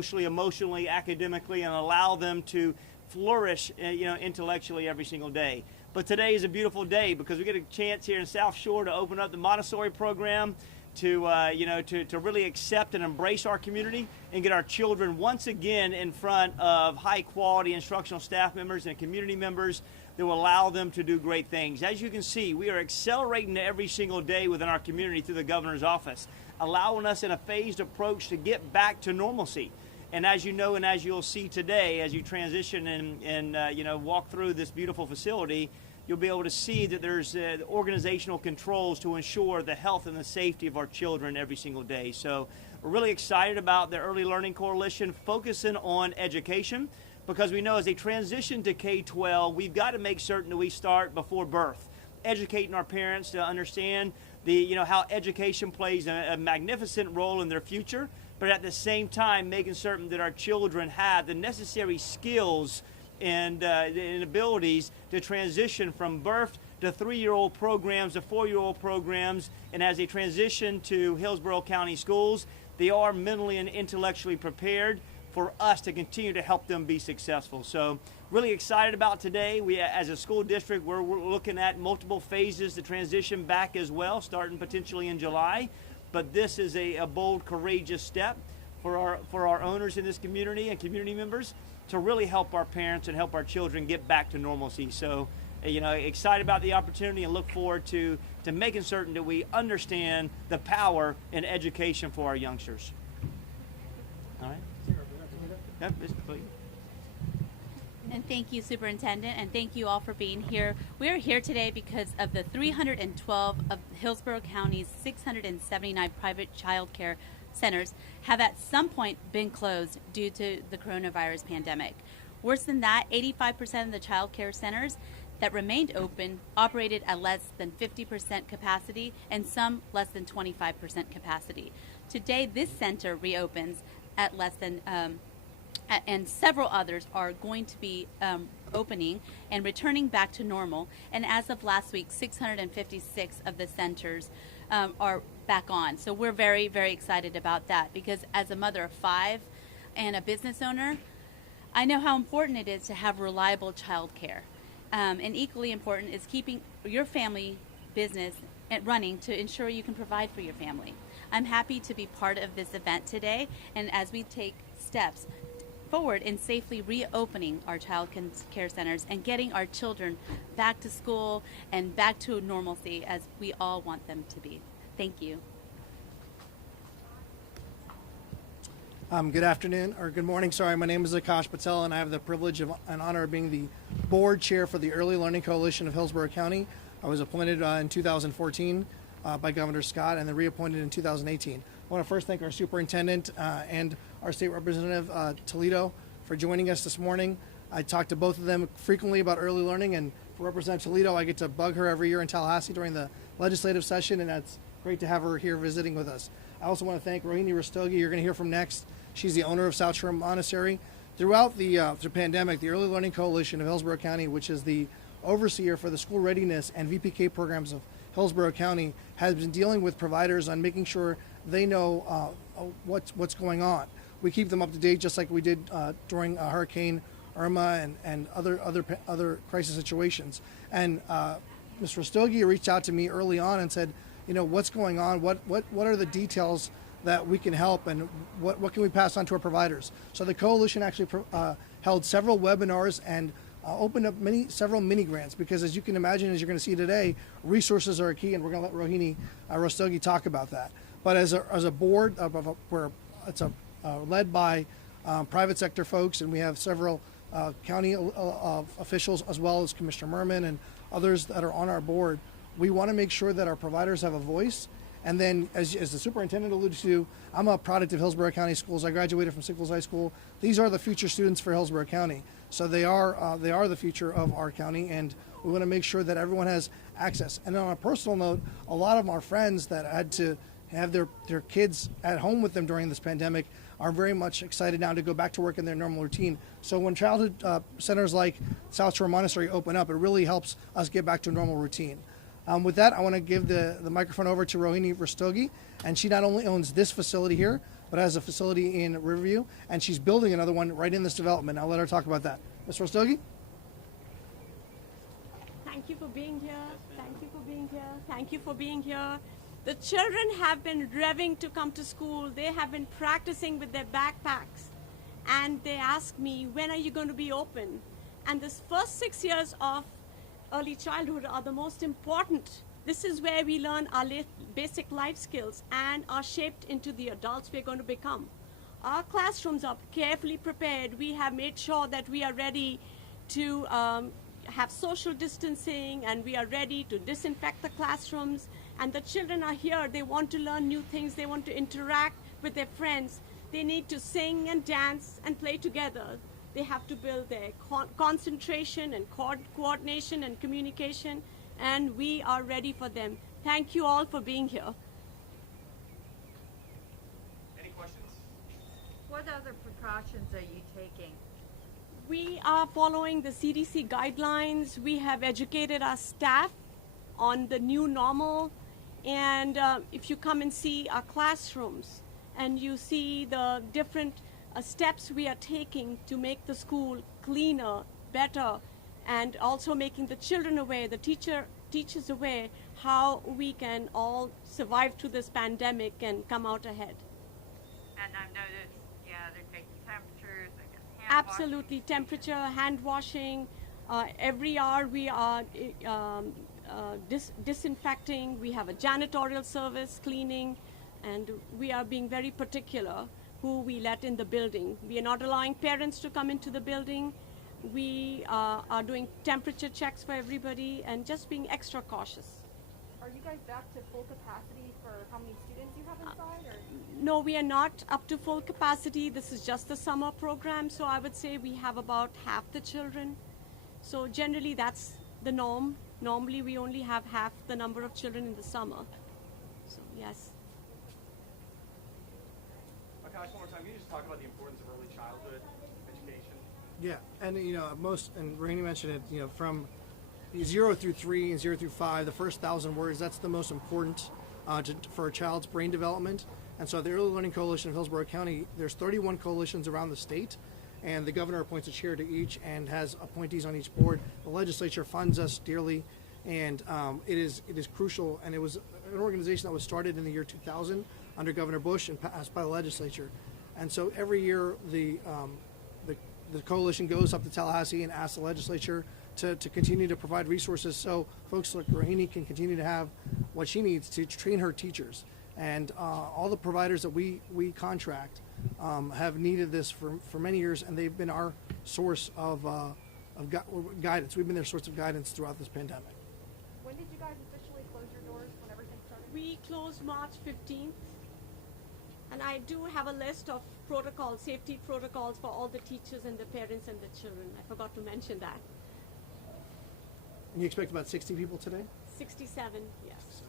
socially, emotionally, academically, and allow them to flourish, intellectually every single day. But today is a beautiful day because we get a chance here in South Shore to open up the Montessori program to really accept and embrace our community and get our children once again in front of high quality instructional staff members and community members that will allow them to do great things. As you can see, we are accelerating every single day within our community through the governor's office, allowing us in a phased approach to get back to normalcy. And as you know, and as you'll see today, as you transition and walk through this beautiful facility, you'll be able to see that there's organizational controls to ensure the health and the safety of our children every single day. So we're really excited about the Early Learning Coalition focusing on education, because we know as they transition to K-12, we've got to make certain that we start before birth, educating our parents to understand how education plays a magnificent role in their future, but at the same time making certain that our children have the necessary skills and abilities to transition from birth to 3-year-old programs to 4-year-old programs. And as they transition to Hillsborough County schools, they are mentally and intellectually prepared for us to continue to help them be successful. So really excited about today. We, as a school district, we're looking at multiple phases to transition back as well, starting potentially in July. But this is a bold, courageous step for our owners in this community and community members to really help our parents and help our children get back to normalcy. So, excited about the opportunity and look forward to making certain that we understand the power in education for our youngsters. All right. Yep, please. And thank you, Superintendent, and thank you all for being here. We are here today because of the 312 of Hillsborough County's 679 private child care centers have at some point been closed due to the coronavirus pandemic. Worse than that, 85% of the child care centers that remained open operated at less than 50% capacity, and some less than 25% capacity. Today, this center reopens at less than and several others are going to be opening and returning back to normal. And as of last week, 656 of the centers are back on. So we're very, very excited about that, because as a mother of 5 and a business owner, I know how important it is to have reliable child care. And equally important is keeping your family business running to ensure you can provide for your family. I'm happy to be part of this event today, and as we take steps forward in safely reopening our child care centers and getting our children back to school and back to normalcy as we all want them to be. Thank you. Good afternoon, or good morning, sorry. My name is Akash Patel, and I have the privilege and honor of being the board chair for the Early Learning Coalition of Hillsborough County. I was appointed in 2014 by Governor Scott and then reappointed in 2018. I want to first thank our superintendent and our state representative, Toledo, for joining us this morning. I talk to both of them frequently about early learning, and for Representative Toledo, I get to bug her every year in Tallahassee during the legislative session, and that's great to have her here visiting with us. I also want to thank Rohini Rastogi, you're going to hear from next. She's the owner of South Shore Montessori. Throughout the pandemic, the Early Learning Coalition of Hillsborough County, which is the overseer for the school readiness and VPK programs of Hillsborough County, has been dealing with providers on making sure they know what's going on. We keep them up to date, just like we did during Hurricane Irma and other crisis situations. And Ms. Rastogi reached out to me early on and said, what's going on? What are the details that we can help, and what can we pass on to our providers? So the coalition actually held several webinars and opened up several mini grants, because as you can imagine, as you're going to see today, resources are a key, and we're going to let Rohini Rastogi talk about that. But as a board, where it's led by private sector folks, and we have several county officials, as well as Commissioner Merman and others that are on our board, we want to make sure that our providers have a voice. And then, as the superintendent alluded to, I'm a product of Hillsborough County Schools. I graduated from Sickles High School. These are the future students for Hillsborough County. So they are the future of our county, and we want to make sure that everyone has access. And on a personal note, a lot of our friends that had to have their kids at home with them during this pandemic are very much excited now to go back to work in their normal routine. So when childhood centers like South Shore Montessori open up, it really helps us get back to a normal routine. With that, I want to give the microphone over to Rohini Rastogi, and she not only owns this facility here, but has a facility in Riverview, and she's building another one right in this development. I'll let her talk about that. Ms. Rostogi? Thank you for being here. Thank you for being here. Thank you for being here. The children have been revving to come to school. They have been practicing with their backpacks. And they ask me, when are you going to be open? And this first 6 years of early childhood are the most important. This is where we learn our basic life skills and are shaped into the adults we're going to become. Our classrooms are carefully prepared. We have made sure that we are ready to have social distancing, and we are ready to disinfect the classrooms. And the children are here. They want to learn new things. They want to interact with their friends. They need to sing and dance and play together. They have to build their concentration and coordination and communication, and we are ready for them. Thank you all for being here. Any questions? What other precautions are you taking? We are following the CDC guidelines. We have educated our staff on the new normal. And if you come and see our classrooms and you see the different steps we are taking to make the school cleaner, better, and also making the children aware, the teachers aware how we can all survive through this pandemic and come out ahead. And I've noticed, they're taking temperatures, they got hand Absolutely, washing temperature, hand washing. Every hour we are disinfecting. We have a janitorial service, cleaning, and we are being very particular who we let in the building. We are not allowing parents to come into the building. We are doing temperature checks for everybody and just being extra cautious. Are you guys back to full capacity for how many students you have inside? Or? No, we are not up to full capacity. This is just the summer program, so I would say we have about half the children. So generally that's the norm. Normally we only have half the number of children in the summer. So yes. Akash, one more time, can you just talk about the importance of early childhood education? Yeah, and and Rainey mentioned it, from 0 through 3 and 0 through 5, the first 1,000 words, that's the most important for a child's brain development. And so at the Early Learning Coalition of Hillsborough County, there's 31 coalitions around the state, and the governor appoints a chair to each and has appointees on each board. The legislature funds us dearly, and it is crucial. And it was an organization that was started in the year 2000 under Governor Bush and passed by the legislature. And so every year the coalition goes up to Tallahassee and asks the legislature to continue to provide resources so folks like Rahini can continue to have what she needs to train her teachers. And all the providers that we contract have needed this for many years, and they've been our source of guidance. We've been their source of guidance throughout this pandemic. When did you guys officially close your doors when everything started? We closed March 15th, and I do have a list of protocols, safety protocols for all the teachers and the parents and the children. I forgot to mention that. And you expect about 60 people today? 67, yes.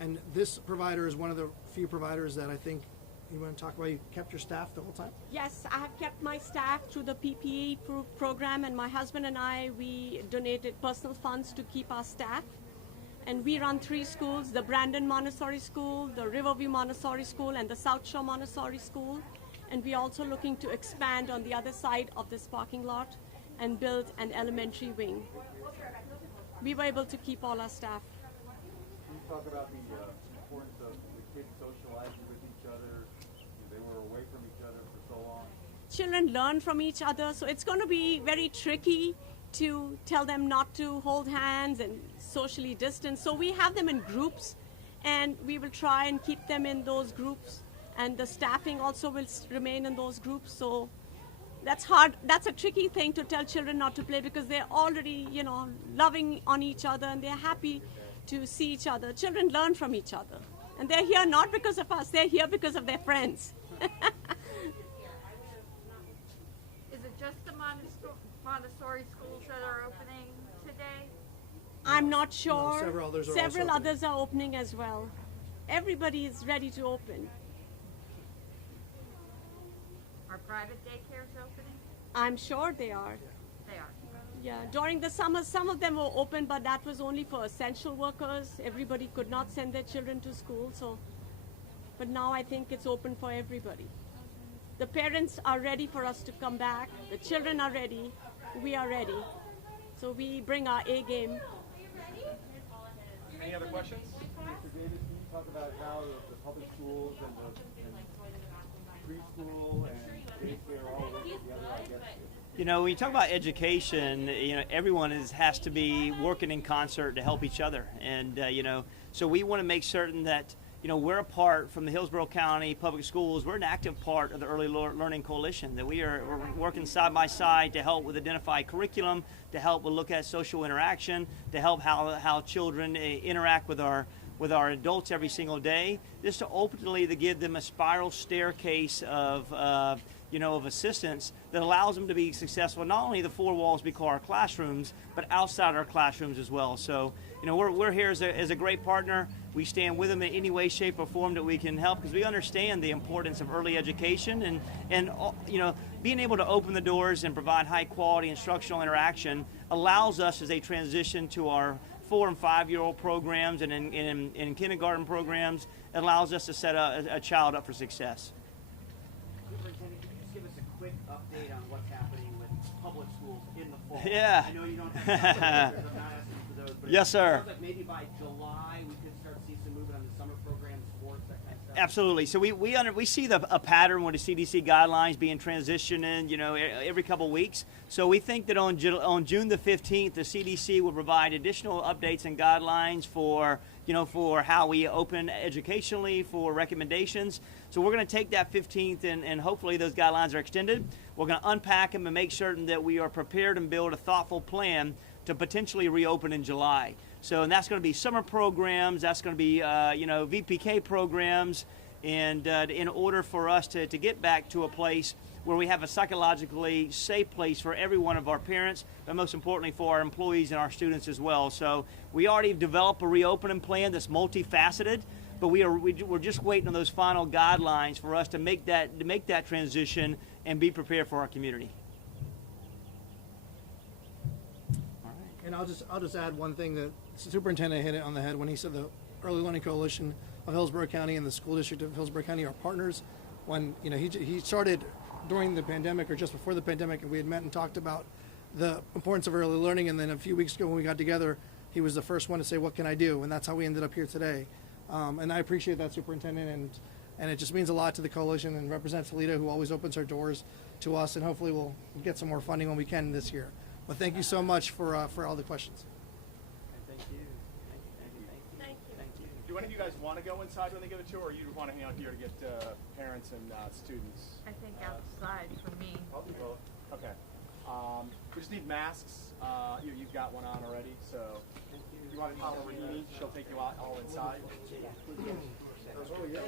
And this provider is one of the few providers that I think you want to talk about. You kept your staff the whole time? Yes, I have kept my staff through the PPE program, and my husband and I, we donated personal funds to keep our staff. And we run 3 schools, the Brandon Montessori School, the Riverview Montessori School, and the South Shore Montessori School. And we're also looking to expand on the other side of this parking lot and build an elementary wing. We were able to keep all our staff. Can you talk about the importance of the kids socializing with each other? They were away from each other for so long. Children learn from each other, so it's going to be very tricky to tell them not to hold hands and socially distance. So we have them in groups, and we will try and keep them in those groups. And the staffing also will remain in those groups. So that's hard. That's a tricky thing to tell children not to play because they're already, loving on each other and they're happy to see each other. Children learn from each other. And they're here not because of us. They're here because of their friends. Is it just the Montessori schools that are opening today? I'm not sure. No, several others are Several also opening. others are opening as well. Everybody is ready to open. Are private daycares opening? I'm sure they are. They are. Yeah, during the summer, some of them were open, but that was only for essential workers. Everybody could not send their children to school, so but now I think it's open for everybody. The parents are ready for us to come back. The children are ready. We are ready. So we bring our A game. Any other questions? Mr. Davis, can you talk about how the public schools and preschool and daycare all work together, I guess? You know, when you talk about education, you know, everyone has to be working in concert to help each other. And, you know, so we want to make certain that, you know, we're a part from the Hillsborough County Public Schools. We're an active part of the Early Learning Coalition, that we're working side by side to help with identified curriculum, to help with look at social interaction, to help how children interact with our adults every single day, just to ultimately to give them a spiral staircase of of assistance that allows them to be successful, not only the four walls we call our classrooms, but outside our classrooms as well. So, you know, we're here as a great partner. We stand with them in any way, shape, or form that we can help, because we understand the importance of early education and you know, being able to open the doors and provide high quality instructional interaction allows us, as they transition to our 4- and 5-year-old programs and in kindergarten programs, it allows us to set a child up for success. Superintendent, can you just give us a quick update on what's happening with public schools in the fall? Yeah. I know you don't have numbers, I'm not asking for those, but Yes, sir. It sounds like maybe by July we could start to see some movement on the summer programs, sports, that kind of stuff. Absolutely. So we see a pattern with the CDC guidelines being transitioned in, you know, every couple weeks. So we think that on June the 15th, the CDC will provide additional updates and guidelines for how we open educationally, for recommendations. So we're going to take that 15th and hopefully those guidelines are extended. We're going to unpack them and make certain that we are prepared and build a thoughtful plan to potentially reopen in July. So, and that's going to be summer programs, that's going to be, VPK programs, and in order for us to get back to a place where we have a psychologically safe place for every one of our parents, but most importantly for our employees and our students as well. So we already developed a reopening plan that's multifaceted, but we're just waiting on those final guidelines for us to make that transition and be prepared for our community. And I'll just add one thing that the superintendent hit it on the head when he said the Early Learning Coalition of Hillsborough County and the School District of Hillsborough County are partners. When he started during the pandemic or just before the pandemic, and we had met and talked about the importance of early learning, and then a few weeks ago when we got together, he was the first one to say, what can I do? And that's how we ended up here today. And I appreciate that, Superintendent, and it just means a lot to the coalition, and Representative Lita, who always opens her doors to us, and hopefully we'll get some more funding when we can this year. But thank you so much for all the questions. Thank you. Thank you. Do any of you guys want to go inside when they give a tour, or you want to hang out here to get parents and students? I think outside for me. Probably both. Okay. We just need masks. You've got one on already, so if you want to call Rini, she'll take you out all inside. Oh, yeah.